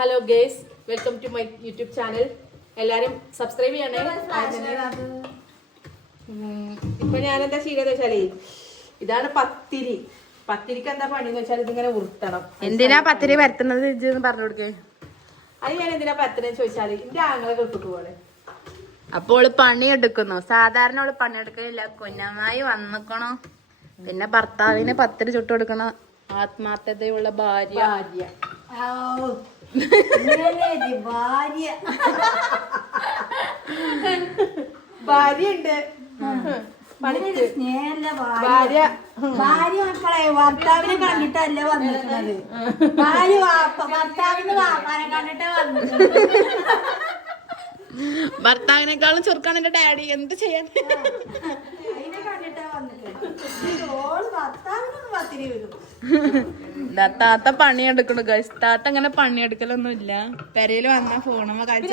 Hello guys, welcome to my YouTube channel. എല്ലാരും subscribe ചെയ്യണേ. ഇപ്പൊ ഞാനെന്താ ചെയ്യണെന്ന് വെച്ചാലേ, ഇതാണ് പത്തിരി. പത്തിരിക്ക് എന്താ പണിന്ന് വെച്ചാൽ ഇതിങ്ങനെ ഉരുട്ടണം. എന്തിനാ പത്തിരി പരത്തുന്നത് പറഞ്ഞു കൊടുക്കേ. അത് ഞാൻ എന്തിനാ പരത്തണെന്ന് ചോദിച്ചാല് എന്റെ ആങ്ങളെ കിട്ടു പോലെ. അപ്പോൾ പണിയെടുക്കുന്നു. സാധാരണ അവള് പണിയെടുക്കലില്ല. കുഞ്ഞമ്മായി വന്നിക്കണോ, പിന്നെ ഭർത്താവിന് പത്തിരി ചുട്ടു കൊടുക്കണ ആത്മാർത്ഥതയുള്ള ഭാര്യ. ഭാര്യയുണ്ട്, ഭാര്യ മക്കളെ ഭർത്താവിനെ കണ്ടിട്ടല്ല വന്നിരിക്കുന്നത്. ഭാര്യ ഭർത്താവിന് വാപ്പാനെ കണ്ടിട്ടേ വന്നിട്ടുണ്ട്. ഭർത്താവിനേക്കാളും ചുരുക്കാണ് എന്റെ ഡാഡി. എന്ത് ചെയ്യാൻ? അതിനെ കണ്ടിട്ടേ വന്നിട്ടുണ്ട്. ഭർത്താവിനൊന്നും പത്തിരി വരും. താത്ത പണിയെടുക്കണു ഗൈസ്. താത്ത അങ്ങനെ പണിയെടുക്കലൊന്നും ഇല്ല. പെരയില് വന്ന ഫോണുമ്മ കഴിച്ച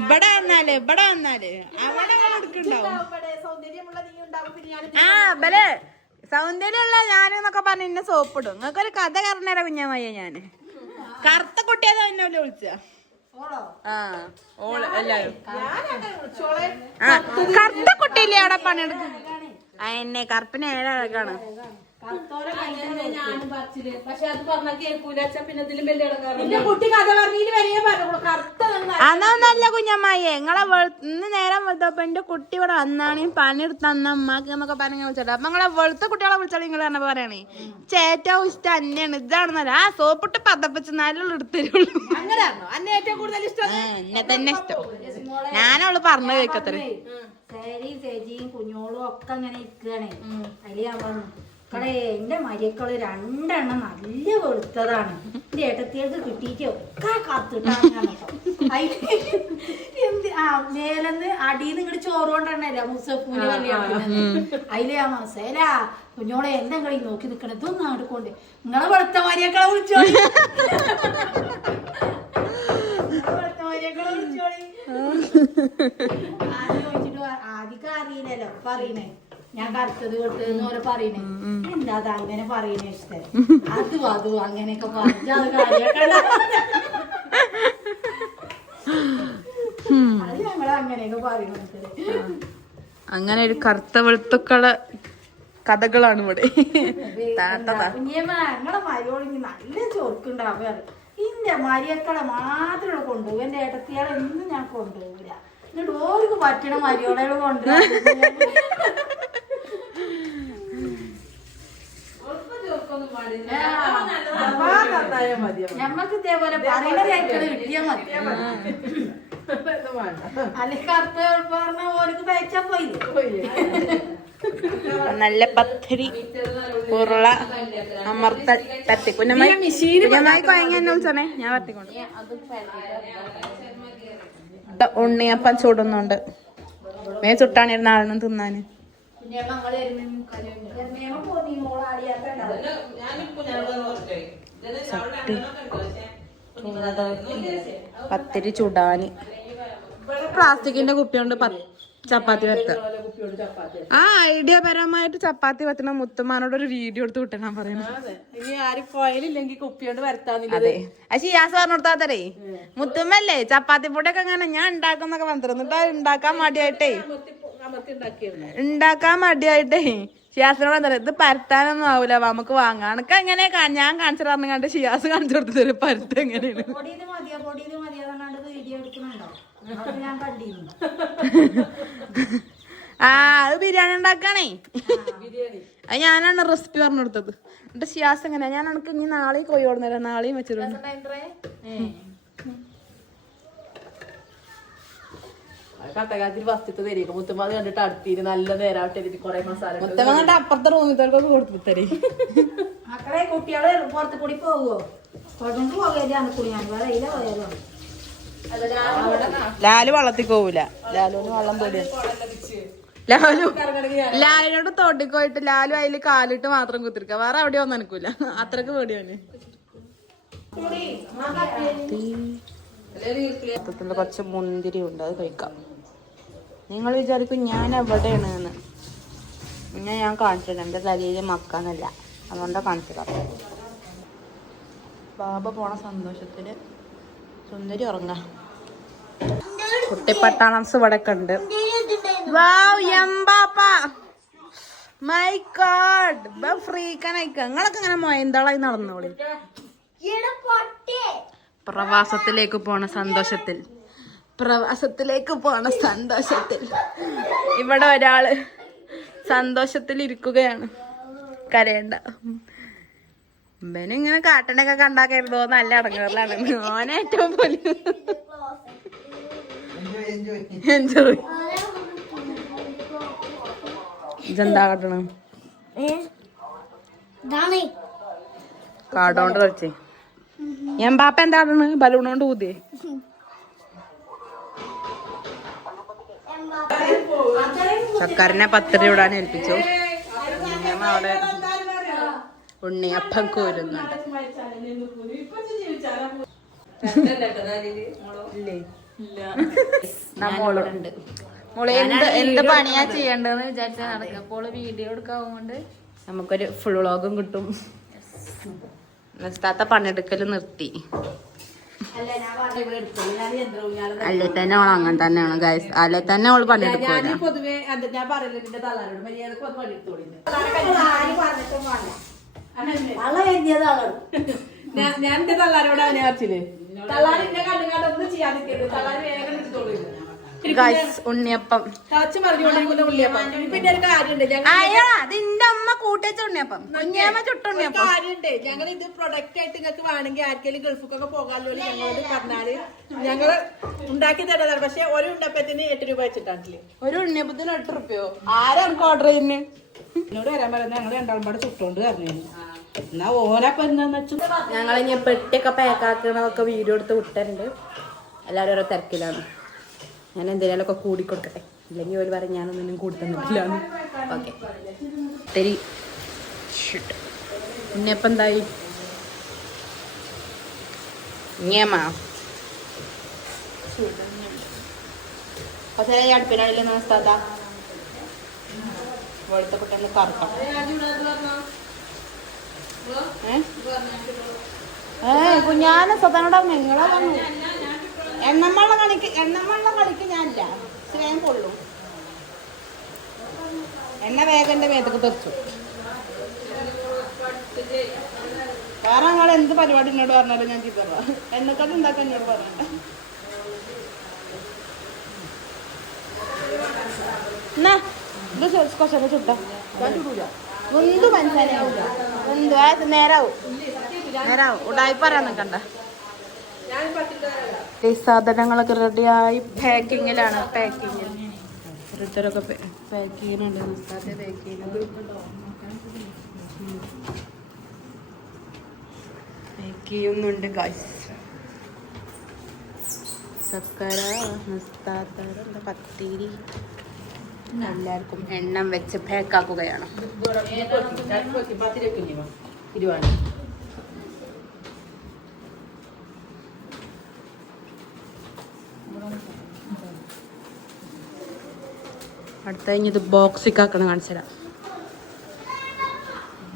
ഇവിടെ വന്നാല് അവിടെ എടുക്കണ്ടാവും. ആ ബലെ സൗന്ദര്യമുള്ള ഞാനെന്നൊക്കെ പറഞ്ഞ എന്നെ സോപ്പിടും. നിങ്ങൾക്കൊരു കഥ പറഞ്ഞുതരാം കുഞ്ഞമ്മയ്യ. ഞാന് കറുത്ത കുട്ടിയതാ എന്നെ വിളിച്ച. ആ ഓള് എല്ലാരും കറുത്ത കുട്ടിയില്ലേ അവിടെ പണിയെടുക്കും. എന്നെ കറുപ്പിന് ഏഴഴകാണ്. അതൊന്നല്ല കുഞ്ഞമ്മായെ, നിങ്ങളെ ഇന്ന് നേരം വെളുത്തപ്പോ എന്റെ കുട്ടി ഇവിടെ വന്നാണ് പണിയെടുത്ത് തന്ന അമ്മക്ക് എന്നൊക്കെ പറഞ്ഞ വിളിച്ചോട്ടെ. അപ്പൊ നിങ്ങളെ വെളുത്ത കുട്ടികളെ വിളിച്ചാൽ നിങ്ങൾ തന്നെ പറയണേ ചേറ്റവും ഇഷ്ടം അന്നെയാണ്. ഇതാണെന്നല്ല ആ സോപ്പിട്ട് പതപ്പിച്ച് നല്ല എടുത്തരുള്ളൂ. എന്നെ തന്നെ ഇഷ്ടം. ഞാനവള് പറഞ്ഞു കേക്കത്രേ. സേജിയും കുഞ്ഞോളും ഒക്കെ അങ്ങനെ ഇരിക്കുകയാണേ. അതില് ഞാൻ പറഞ്ഞു മക്കളെ എന്റെ മരിയക്കള് രണ്ടെണ്ണം നല്ല വെളുത്തതാണ്. എന്റെ ഏട്ടത്തികൾക്ക് കിട്ടിയിട്ട് ഒക്കെ കത്തിട്ടാണ്. എന്ത് മേലെന്ന് അടിയിൽ നിന്ന് ഇങ്ങോട്ട് ചോറ് കൊണ്ടെണ്ണല്ല മുസഫൂല് കല്യാണത്തിന്. അതില് ഞാൻ മനസ്സിലാ കുഞ്ഞോളെ എന്താ കളി നോക്കി നിക്കണേ, ഇതൊന്നും ആടുകൊണ്ട് നിങ്ങളെ വെളുത്ത മരിയക്കളെ വിളിച്ചോളി, വെളുത്ത മരിയക്കളെ വിളിച്ചോളി. ആദ്യം ചോദിച്ചിട്ട് ആദ്യം അറിയില്ലല്ലോ പറയണേ ഞാൻ കറുത്തത് കൊടുത്തതെന്ന് ഓരോ പറയണേ. എന്താ അത് അങ്ങനെ പറയണേ ഇഷ്ടം. അതും അങ്ങനെയൊക്കെ പറഞ്ഞത് അത് ഞങ്ങള് അങ്ങനെയൊക്കെ പറയണ. അങ്ങനെ ഒരു കറുത്ത വെളുത്തുക്കള കഥകളാണ് ഇവിടെ. ഞങ്ങളെ മരിയോളിഞ്ഞ് നല്ല ചോർക്കുണ്ടാവുക. ഇന്റെ മരിയക്കളെ മാത്രമേ കൊണ്ടുപോകും. എന്റെ ഏട്ടത്തിയാളെ ഒന്നും ഞാൻ കൊണ്ടുപോകില്ല. എന്നിട്ട് ഓർക്ക് പറ്റണ മരിയോളകൾ കൊണ്ടുപോകും. ഞമ്മക്ക് ഇതേപോലെ പറയുന്നത് കിട്ടിയാൽ മതി. അല്ലെങ്കിൽ കറുത്ത പറഞ്ഞ ഓർക്ക് തയ്ച്ചാ പോയില്ലേ. നല്ല പത്തിരി ഉരുള അമർത്ത തട്ടി കുഞ്ഞമായി കൊയങ്ങ എന്നെ വിളിച്ചോണേ. ഞാൻ വരത്തിക്കൊണ്ട് ഉണ്ണിയപ്പം ചൂടുന്നുണ്ട്. മേ ചുട്ടാണിരുന്ന ആളിനും തിന്നാന്. പത്തിരി ചുടാന് പ്ലാസ്റ്റിക്കിന്റെ കുപ്പി കൊണ്ട് ചപ്പാത്തി വരത്ത. ആ ഐഡിയ പരമായിട്ട് ചപ്പാത്തി വരത്തണ മുത്തുമാനോട് ഒരു വീഡിയോ എടുത്ത് വിട്ടാൻ പറയുന്നത്. അതെ അത് ഷിയാസ് പറഞ്ഞു കൊടുത്താത്തരേ. മുത്തുമ്മല്ലേ ചപ്പാത്തി പൊടിയൊക്കെ അങ്ങനെ ഞാൻ ഉണ്ടാക്കുന്നൊക്കെ പറഞ്ഞിരുന്നിട്ട് ഉണ്ടാക്കാൻ മടിയായിട്ടേ ഷിയാസിനോട് എന്താ ഇത് പരത്താനൊന്നും ആവൂല നമുക്ക് വാങ്ങാം. അനക്ക് എങ്ങനെ ഞാൻ കാണിച്ചു പറഞ്ഞു കണ്ട് ഷിയാസ് കാണിച്ചു കൊടുത്തു തരും പരത്ത എങ്ങനെയാണ്. ആ അത് ബിരിയാണി ഉണ്ടാക്കാണേ. അത് ഞാനാണ് റെസിപ്പി പറഞ്ഞു കൊടുത്തത്. എന്നിട്ട് ഷിയാസ് എങ്ങനെയാ ഞാൻ എനിക്ക് ഇനി നാളെയും കോഴി കൊടുന്നേരാം. നാളെയും വെച്ചിട്ടുണ്ട്. കട്ടകാലത്തിൽ ഫസ്റ്റത്തെ തരീക്കും. മുത്തമ്മ കണ്ടിട്ട് അടുത്തിട്ട് നല്ല നേരാവട്ടെ കുറെ മസാല മുത്തമ്മ കണ്ടിട്ട് അപ്പുറത്തെ റൂമിൽ കൊടുത്തു തരേ. മക്കളെ കുട്ടികള് പുറത്ത് കൂടി പോവോ? പുറത്തേക്ക് പോകാൻ കൂടി ഞാൻ വേറെ ഇല്ല പോയാലോ. ലാലു വള്ളത്തിൽ പോവൂല. ലാലുവിന് വള്ളം പേടിയ. ലാലിനോട് തോട്ടിക്കോയിട്ട് ലാലു അതില് കാലിട്ട് മാത്രം കുത്തിരിക്ക. വേറെ എവിടെയോ ഒന്നും നനക്കൂല. അത്രക്ക് പേടിയാണ്. കുറച്ച് മുന്തിരി ഉണ്ട്, അത് കഴിക്കാം. നിങ്ങൾ വിചാരിക്കും ഞാൻ എവിടെയാണ് എന്ന്. ഞാൻ കാണിച്ചില്ല. എന്റെ തലയിൽ മക്കാന്നല്ല, അതുകൊണ്ടാ കാണിച്ചത്. ബാബ പോണ സന്തോഷത്തില് സുന്ദരി ഉറങ്ങ. കുട്ടിപ്പട്ടാളംസ് ഇവിടെ ഉണ്ട്. മൈ ഗോഡ് ഫ്രീക്കനായിക്ക. നിങ്ങളൊക്കെ ഇങ്ങനെ മൊയന്തളായി നടന്നോളി. പ്രവാസത്തിലേക്ക് പോണ സന്തോഷത്തിൽ ഇവിടെ ഒരാള് സന്തോഷത്തിൽ ഇരിക്കുകയാണ്. കരയണ്ട. ഇങ്ങനെ കാട്ടണൊക്കെ കണ്ടാക്കരുതോ നല്ല ഇടങ്ങേറിലാണ്. ഓനെ ഏറ്റവും പോലും എൻജോയ്. ഇതെന്താ കാട്ടണ? കാർഡോണ്ട് കളിച്ചേ. ഞാൻ പാപ്പ എന്താ കാട്ടണ്? ബലൂണോണ്ട് ഊതിയേ. ചക്കരനെ പത്തിരി ഇടാൻ ഏൽപ്പിച്ചു. അവിടെ ഉണ്ണിയപ്പം കോരുന്നുണ്ട്. നമ്മളുണ്ട്. മോളെ എന്ത് പണിയാ ചെയ്യണ്ടെന്ന് വിചാരിച്ചാൽ നടക്കുക. അപ്പോൾ വീഡിയോ എടുക്കാവുകൊണ്ട് നമുക്കൊരു ഫുൾ വ്ളോഗും കിട്ടും. നസ്താത്ത പണിയെടുക്കല് നിർത്തി. അല്ലെ തന്നെ അവൾ അങ്ങനെ തന്നെയാണ് ഗൈസ്. അല്ലെ തന്നെ അവള് പണിയെടുക്കൂല. പൊതുവെ ഞാൻ പറയലിന്റെ തള്ളാരോട് മര്യാദക്ക് വന്ന് പണിയെടുത്തോളി. ഞാൻ എന്റെ തള്ളാരോട് അവനെ അച്ഛന് തള്ളാരിന്റെ കണ്ടുകാട് ഒന്നും ചെയ്യാതിരിക്കരുത്. തള്ളാര് വേഗം എടുത്തോളൂ. ഉണ്ണിയപ്പം പിന്നെ ഒരു കാര്യമുണ്ട്. അതിന്റെ അമ്മ കൂട്ടിച്ച ഉണ്ണിയപ്പം. കുഞ്ഞമ്മ ചുട്ടുണ്ണിയപ്പം. കാര്യമുണ്ട്. ഞങ്ങൾ ഇത് പ്രൊഡക്റ്റ് ആയിട്ട് നിങ്ങൾക്ക് വേണമെങ്കിൽ ആർക്കെങ്കിലും ഗൾഫിക്കൊക്കെ പോകാമല്ലോ ഞങ്ങളോട് പറഞ്ഞാല് ഞങ്ങള് ഉണ്ടാക്കി തരുന്നതാണ്. പക്ഷെ ഒരു ഉണ്ടപ്പത്തിന് 8 രൂപ വെച്ചിട്ടാണ്. ഒരു ഉണ്ണിയപ്പത്തിന് 8 രൂപയോ? ആരാണ് ഓർഡർ ചെയ്യുന്നത്? എന്നോട് വരാൻ പറയുന്നത് ഞങ്ങൾ രണ്ടാളും പാടെ ചുട്ടോണ്ട് പറഞ്ഞു. എന്നാ ഓനപ്പം എന്താന്ന് വെച്ചു ഞങ്ങളിനി പെട്ടിയൊക്കെ പാക്കാക്കണതൊക്കെ വീഡിയോ എടുത്ത് വിട്ടിട്ടുണ്ട്. എല്ലാവരും ഓരോ തിരക്കിലാണ്. ഞാൻ എന്തെങ്കിലുമൊക്കെ കൂടിക്കൊടുക്കട്ടെ. ഇല്ലെങ്കിൽ ഒരു പറയും ഞാനൊന്നും കൂടി തന്നിട്ടില്ല. ഓക്കെ ശരി. ഉണ്ണിയപ്പം എന്തായി? പക്ഷേ അടുപ്പിനാണല്ലേ നമസ്താത്ത വെളുത്തപ്പെട്ടൊന്ന് കറക്കാം. ഞാൻ സ്വതനോട് നിങ്ങളെ വന്നു. എണ്ണമ്മള്ള കളിക്ക് ഞാനില്ല. വേഗം കൊള്ളു. എണ്ണ വേഗം എൻ്റെ മേത്തൊക്കെ തെറിച്ചു. വേറെ ഞങ്ങൾ എന്ത് പരിപാടി എന്നോട് പറഞ്ഞാലും ഞാൻ ചെയ്തു തരാം. എണ്ണക്കടി ഉണ്ടാക്കാൻ എന്നോട് പറഞ്ഞ എന്നാ ഇത് കുറച്ചൊക്കെ ചുട്ട ഒന്നും മനസ്സിലാവില്ല. എന്തുവാ നേരാവും ഉടായി പറയാൻ നിൽക്കണ്ട. ഈ സാധനങ്ങളൊക്കെ റെഡിയായി പാക്കിങ്ങിലാണ്. ഓരോരുത്തരൊക്കെ പാക്കിങ്ങിനുണ്ട്. പാക്ക് ചെയ്യുന്നുണ്ട് ഗൈസ്. ചക്കര നസ്താത്ത പത്തിരി എല്ലാവർക്കും എണ്ണം വെച്ച് പാക്കാക്കുകയാണ്. അടുത്ത കഴിഞ്ഞത് ബോക്സിക്കാക്കണം. കാണിച്ചുതരാം.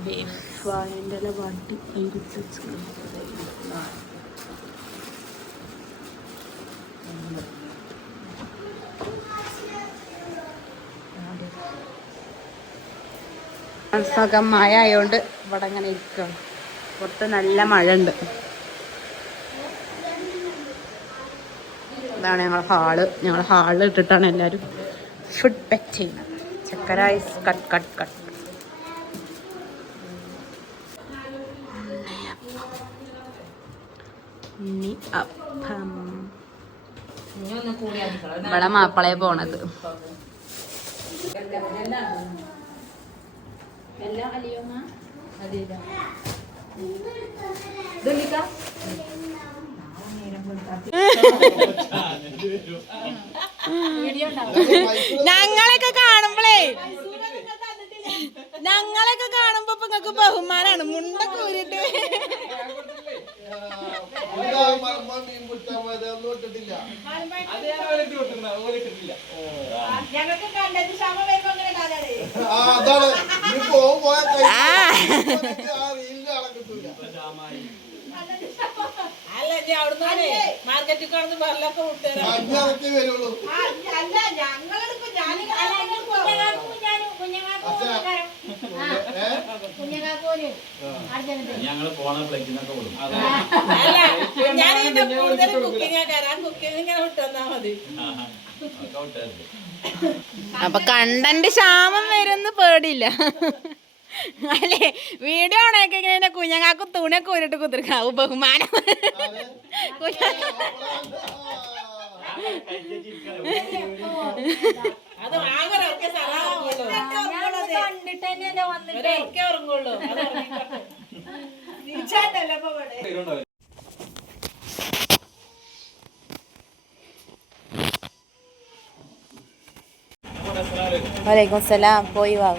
ബീഫ് വാട്ടി മഴ ആയതുകൊണ്ട് ഇവിടെ ഇങ്ങനെ ഇരിക്കുകയാണ്. പുറത്ത് നല്ല മഴ ഉണ്ട്. ഇതാണ് ഞങ്ങൾ ഹാളിൽ ഇട്ടിട്ടാണ് എല്ലാവരും ഫുഡ് പാക്ക് ചെയ്യുന്നത്. ചക്കര ഐസ് കട്ട് അപ്പം ഇവിടെ മാപ്പിളയെ പോണത്. ഞങ്ങളൊക്കെ കാണുമ്പോ നിങ്ങക്ക് ബഹുമാനാണ്. മുണ്ടൊക്കെ ഊരിട്ട് ഇനി അവിടുന്ന് മാർക്കറ്റിൽ കാണുന്ന വെള്ളമൊക്കെ വിട്ടുതരാം. അല്ല ഞങ്ങളിപ്പോ ഞങ്ങള് പോണ പ്ലേറ്റിനൊക്കെ കൊടുക്കും. ഞാനിങ്ങനെ കൂടുതൽ കുക്കിംഗ് ആക്കാറ് കുക്കിംഗ് ഇങ്ങനെ വിട്ടുതന്നാ മതി. അപ്പൊ കണ്ടന്റ് ക്ഷാമം വരുന്ന പേടിയില്ല അല്ലേ? വീഡിയോ ഓണാക്കി ഇങ്ങനെ കുഞ്ഞങ്ങാക്ക് തുണിയൊക്കെ ഊരിട്ട് കുത്തിരിക്കാവൂ ബഹുമാനം. അത് ആകെ കണ്ടിട്ട് തന്നെയല്ലേ വന്നിട്ട് ഉറങ്ങുള്ളൂ. വലൈക്കും സലാം. പോയി വാ.